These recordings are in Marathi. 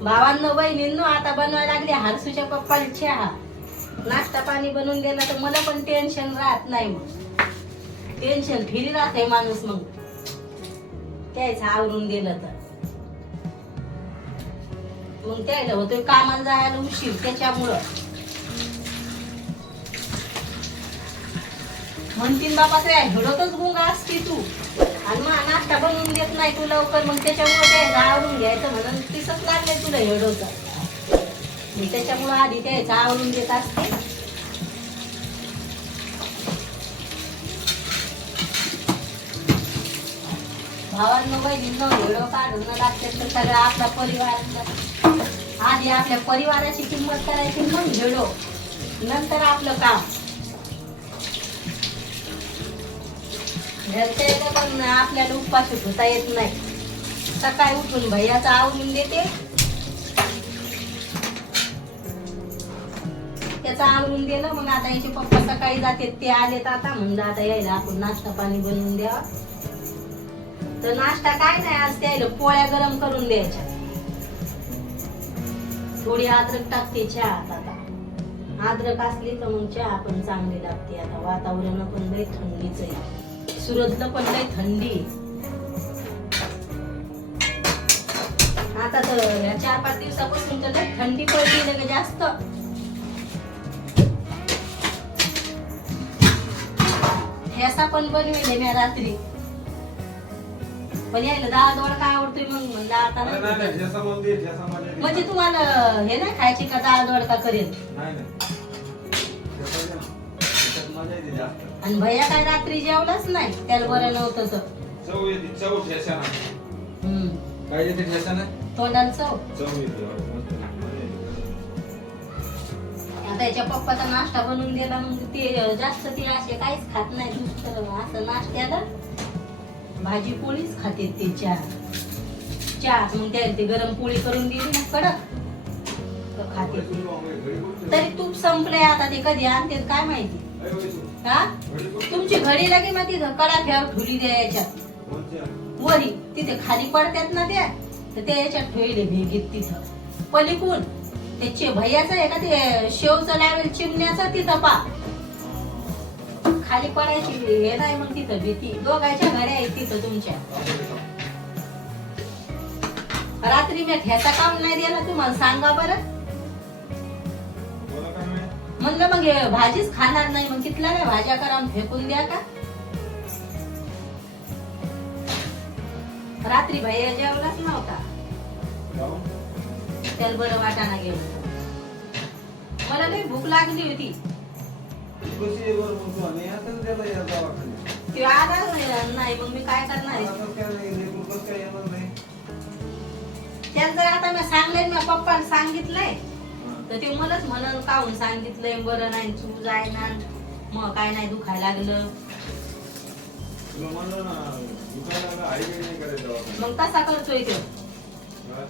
भावांनो बहिणींनो आता बनवायला लागले हरसूच्या पप्पाला चहा. नाश्ता पाणी बनवून दिला तर मला पण टेन्शन राहत नाही मग. टेन्शन फिरी राहते माणूस मग. त्याच आवरून दिलं तर. मग त्याला होतोय कामाला जायला उशीर त्याच्यामुळं. म्हणतील बापा तुझ्या हिडतच गुंगा असती तू. आणि मग नाश्ता बनवून देत नाही तू लवकर मग त्याच्यामुळे ते आवरून घ्यायचं म्हणून तिसच लागले तुला हिडोचं मी त्याच्यामुळं आधी त्याचं आवरून देत असते. भावांनो बहिणींनो हिडो काढून लागते तर सगळं आपला परिवार आधी आपल्या परिवाराची किंमत करायची मग हिडो नंतर आपलं काम. घरच्या येतं पण आपल्याला उपाशी उठवता येत नाही. सकाळी उठून भैयाचा आवरून देते. त्याचा आवरून दिलं मग आता याचे पप्पा सकाळी जाते ते आलेत आता म्हणलं आता यायला आपण नाश्ता पाणी बनवून द्यावा. तर नाश्ता काय नाही आज त्याला पोळ्या गरम करून द्यायच्या. थोडी अद्रक टाकते चहा आता. अद्रक असली तर मग चहा पण चांगली लागते आता वातावरण पण लय थंडीच आहे. सुरतला पण लय थंडी. आता तर या चार पाच दिवसापासून तर थंडी पडली लगे जास्त. ठेसा पण बनविले मी रात्री. पण यायला डाळ दोडका आवडतोय मग म्हणलं आता नाही. नाही नाही. म्हणजे तुम्हाला हे नाही खायची का डाळ दोडका करेल? आणि भैया काय रात्री जेवलाच नाही त्याला बरं नव्हतं तर. चव येते चव हम्म. काय येते ठेसाना तोंडाला चव. चव येते मस्त. आता याच्या पप्पाचा नाश्ता बनवून दिला मग ते जास्त ते असे काहीच खात नाही दुसरं असं नाश्त्याला भाजी पोळीच खाते ते चहा चहा मग त्या ते गरम पोळी करून दिली ना कडक. तर खाते. ते तरी तूप संपलंय आता ते कधी आणते काय माहिती. हा? तुमची घडी लगे मग तिथं कडा घ्या ठुली द्या याच्यात. वरी तिथे खाली पडतात ना त्या तर त्या याच्यात ठेवले भेगीत तिथं. पलीकून त्याचे भैयाचं आहे का ते शेवचं लावेल चिमण्याचं तिथं पा. खाली पडायची हे नाही मग तिथं भीती. दोघांच्या घड्या आहेत तिथं तुमच्या. रात्री मी ठेचा काम नाही दिला तुम्हाला सांगा बरं. म्हणलं मग भाजीच खाणार नाही मग तिथल्या नाही भाज्या करा फेकून द्या का? रात्री भैया जेवलाच नव्हता. त्याला बरं वाटाणा गेलं. मला लई भूक लागली होती. आता ते आला नाही मग मी काय करणार आहे? आता त्याला जर आता मी सांगले मी पप्पाला सांगितलंय. तर ते मलाच म्हणून काहून सांगितलंय बरं नाही तू जाय ना मग काय नाही दुखायला लागलं तुला म्हणलं ना, दुकानाला हायवे नाही करायचं दवाखान्यात. मग तसा करतोय तो हा?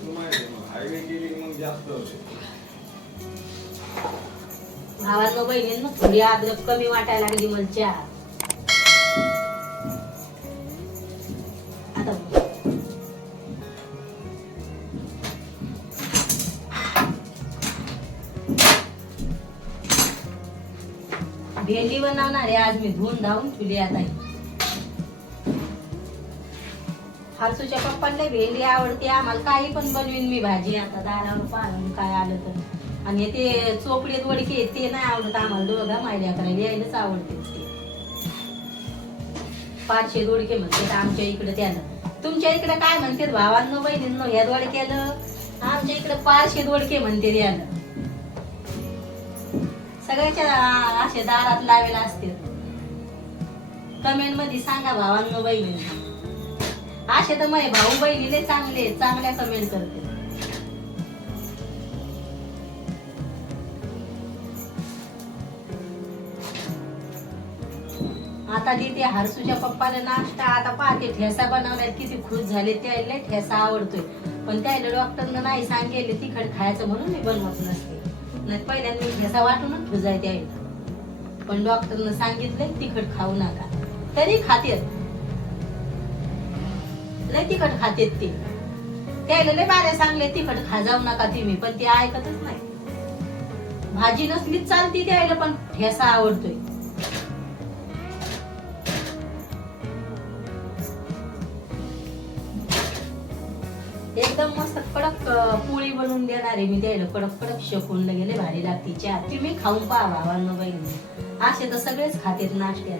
तुला माहिती आहे मग, हायवे केली की मग जास्त होते. भावांनो बहिणींनो थोडी अद्रक कमी वाटायला लागली मला चहा भेंडी बनवणार आहे. आज मी धुवून धावून ठेवली आता. हासूच्या पप्पाला पप्पांना भेंडी आवडते. आम्हाला काही पण बनवीन मी भाजी. आता दारावर पाहून काय आलं तर. आणि ते चोपडे दोडके ते नाही आवडत आम्हाला. दोघा मायल्या करायला यायलाच आवडते. पाचशे दोडके म्हणते आमच्या इकडे त्याला. तुमच्या इकडे काय म्हणते भावांनो बहिणींनो ह्या दोडक्यानं आमच्या इकडे पाचशे दोडके म्हणते याला. सगळ्याच्या असे दारात लावेला असतील. कमेंटमध्ये सांगा भावांनो बहिणी. असे तर माझे भाऊ बहिणीले चांगले चांगल्या कमेंट करते आता देते हरसूच्या पप्पाला नाश्ता आता पाहते ठेसा बनवलाय किती खुश झाले त्याला ठेसा आवडतोय. पण त्याला डॉक्टरनं नाही सांगेल तिखट खायचं म्हणून मी बनवत नसते. नाही पहिल्यांदा मी वाटूनच भिजाय द्यायला पण डॉक्टरनं सांगितलं तिखट खाऊ नका. तरी खातेत लय तिखट खातेत ते. त्याला लय बाऱ्या सांगले तिखट खा जाऊ नका तुम्ही पण ते ऐकतच नाही. भाजी नसलीच चालती द्यायला पण ठेसा आवडतोय. मस्त कडक पोळी बनवून देणार आहे मी द्यायला कडक कडक शेकून गेले भारी लागते. चहा तुम्ही खाऊन पहा भावांनो बहिणी असे तर सगळेच खातेत का?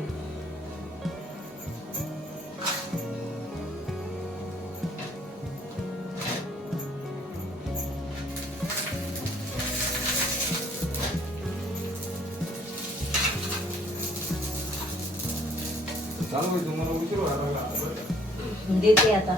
देते आता.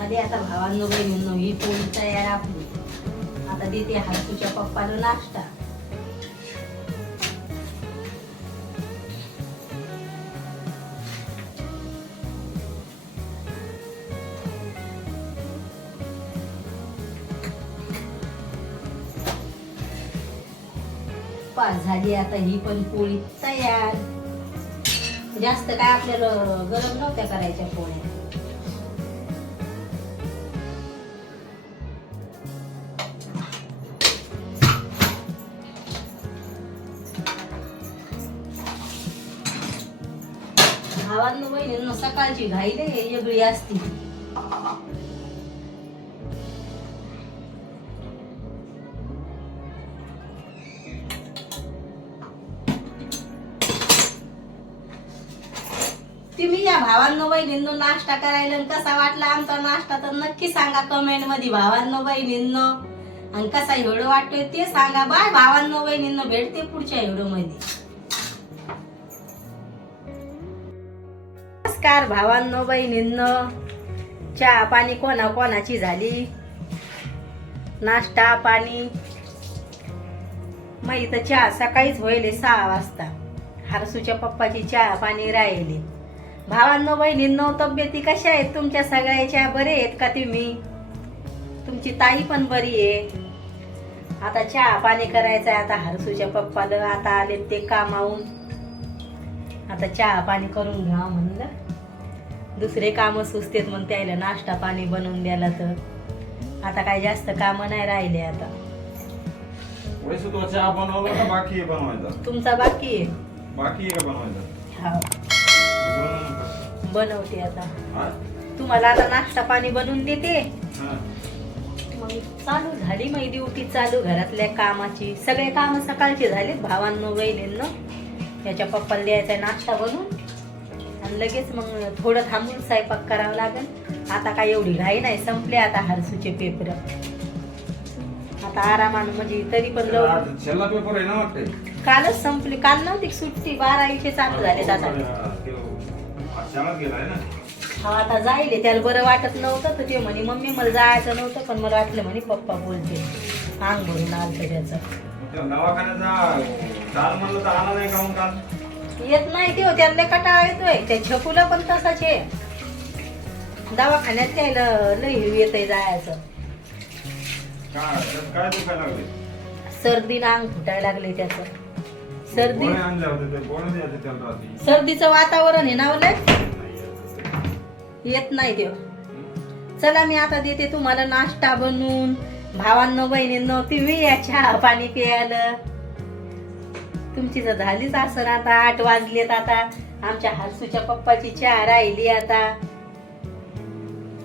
झाली आता भावांनो बहिणींनो ही पोळी तयार आपली. आता देते हरसूच्या पप्पाला नाश्ता. पाच झाली आता ही पण पोळी तयार. जास्त काय आपल्याला गरम नव्हत्या करायच्या पोळ्या. भावांनो बहिणींनो सकाळची घाई वेगळी असती. तुम्ही या भावांनो बहिणींनो नाश्ता करायला आणि कसा वाटला आमचा नाश्ता तर नक्की सांगा कमेंटमध्ये भावांनो बहिणींनो. आणि कसा एवढं वाटतोय ते सांगा. बाय भावांनो बहिणींनो भेटते पुढच्या एवढं मध्ये. नमस्कार भावांनो बहिणींनो. चहा पाणी कोणा कोणाची झाली? नाश्ता पाणी. मग इथं चहा सकाळीच होईल सहा वाजता. हरसूच्या पप्पाची चहा पाणी राहिले. भावांनो बहिणींनो तब्येती कशा आहेत तुमच्या सगळ्याच्या? बरे आहेत का तुम्ही? तुमची ताई पण बरी आहे. आता चहा पाणी करायचं आहे आता हरसूच्या पप्पाला आता आले ते कामावून. आता चहा पाणी करून घ्या म्हणलं. दुसरे कामं सुचतेत मग त्याला नाश्ता पाणी बनवून द्यायला तर. आता काय जास्त कामं नाही राहिले आता. वैसे तो चहा बनवला का बाकी आहे बनवायचा? तुमचा बाकी आहे? बाकी आहे का बनवायचा? हा बनवून का? बनवते आता. हा? तुम्हाला आता नाश्ता पाणी बनवून देते. हा. मग चालू झाली मग ड्युटी चालू घरातल्या कामाची. सगळे काम सकाळचे झालेत भावांनो बहिणींनो त्याच्या पप्पाला द्यायचा नाश्ता बनवून. आणि लगेच मग थोडं थांबून स्वयंपाक करावा लागेल. आता काय एवढी घाई नाही संपले आता हरसूचे पेपर आता आरामानं म्हणजे तरी पण लवकर. पेपर आहे ना वाटते कालच संपली काल नव्हती सुट्टी बारा इथे चालू झाले आता हा आता जाईल त्याला बरं वाटत नव्हतं तर ते म्हणे मम्मी मला जायचं नव्हतं पण मला वाटलं म्हणे पप्पा बोलते. अंग भरून आलं त्याचं काल म्हणलं तर आला नाही का मग काल? येत नाही ते त्याला कटाळा येतोय. त्या छकुला पण तसाच आहे. दवाखान्यात त्याला लय येत जायचं. काय दुखायला लागले सर्दीनं अंग फुटायला लागले त्याचं. सर्दी सर्दीचं वातावरण आहे ना लय? नाही येत नाही हं? चला मी आता देते तुम्हाला नाश्ता बनवून. भावांनो बहिणींनो तुम्ही या चहा पाणी प्यायला. तुमची तर झालीच असं आता आठ वाजलेत आता. आमच्या हरसूच्या पप्पाची चहा राहिली आता.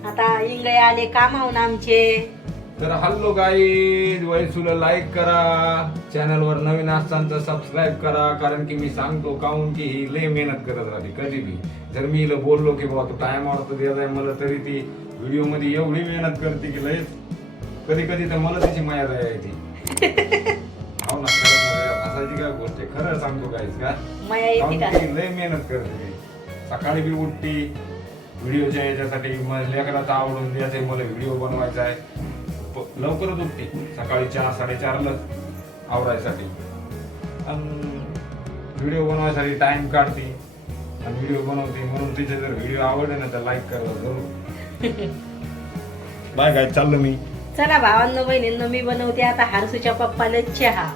आता इंगळे आले कामावून आमचे. तर हल्लो गाईज वयसूला लाईक करा. चॅनलवर नवीन असताना तर सबस्क्राईब करा कारण की मी सांगतो काहून की ही लय मेहनत करत राहते कधी बी. जर मी हिला बोललो की बाबा तू टाइम आवडतो देत आहे मला तरी ती व्हिडिओमध्ये एवढी मेहनत करते की लयच. कधी कधी तर मला तिची दया येते हो ना खरं खरं हसायची काय गोष्ट आहे खरं सांगतो गाईज का? माया येते काहून का? की लय मेहनत करते. ती. सकाळी बी उठती व्हिडिओच्या याच्यासाठी मग लेकराचं आवडून द्यायचंय मला व्हिडिओ बनवायचा आहे. प- लवकरच उठते. सकाळी चार साडेचारला आवरायसाठी. अन व्हिडिओ बनवायसाठी टाइम काढते. आणि व्हिडिओ बनवते म्हणून तिचे जर व्हिडिओ आवडले ना तर लाईक करा जरूर. बाय काय चाललो मी. चला भावांनो बहिणींनो मी बनवते आता हारसूच्या पप्पाला चहा.